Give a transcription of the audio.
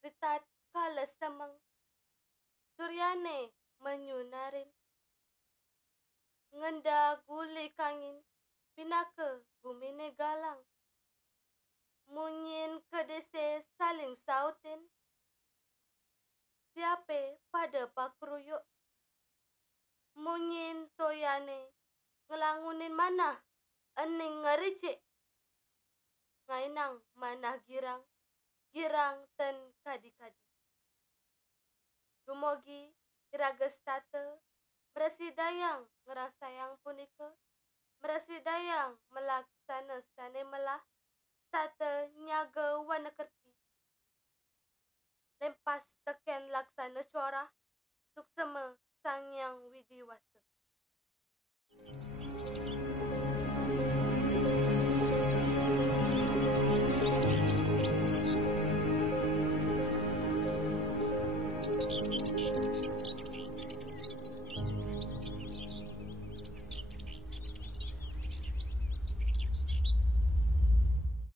Ritat kala samang suryane menyunarin. Ngenda guli kangin pinaka gumine galang. Munyin kedese saling sautin. Siape pada pakruyuk. Munyin toyane ngelangunin mana ening ngericik. Ngainang manah girang. Girang ten kadi-kadi. Rumogi iragas tata, merasi dayang ngerasayang punika, merasi dayang melak